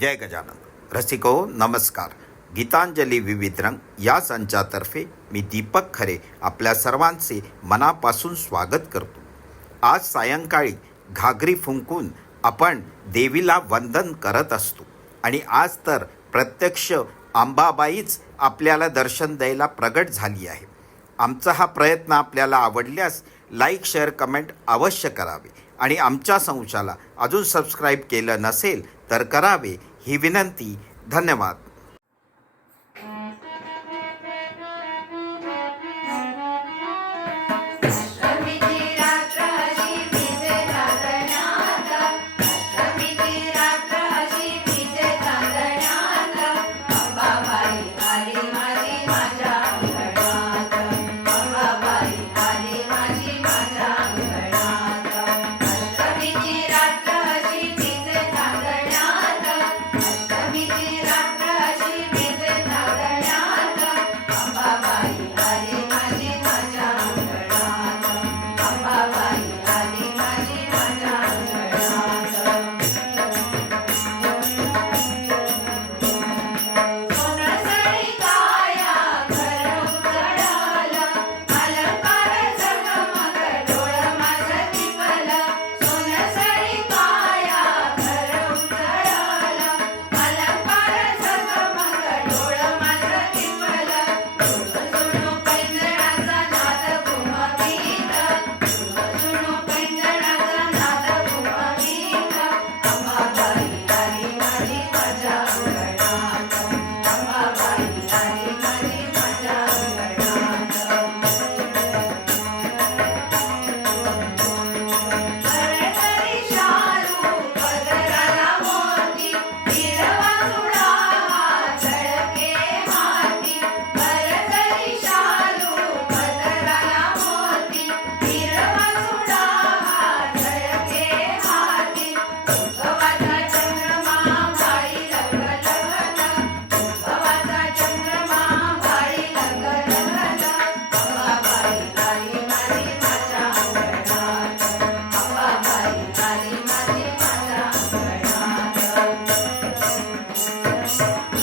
जय गजानन। रसिको नमस्कार। गीतांजली विविध रंग या संचातर्फे मी दीपक खरे आपल्या सर्वांचे मनापासून स्वागत करतो. आज सायंकाळी घागरी फुंकून आपण देवीला वंदन करत असतो आणि आज तर प्रत्यक्ष अंबाबाईच आपल्याला दर्शन द्यायला प्रगट झाली आहे. आमचा हा प्रयत्न आपल्याला आवडल्यास लाईक शेअर कमेंट अवश्य करावे आणि आमच्या संशाला अजून सबस्क्राईब केलं नसेल तर करावे ही विनंती धन्यवाद। ま。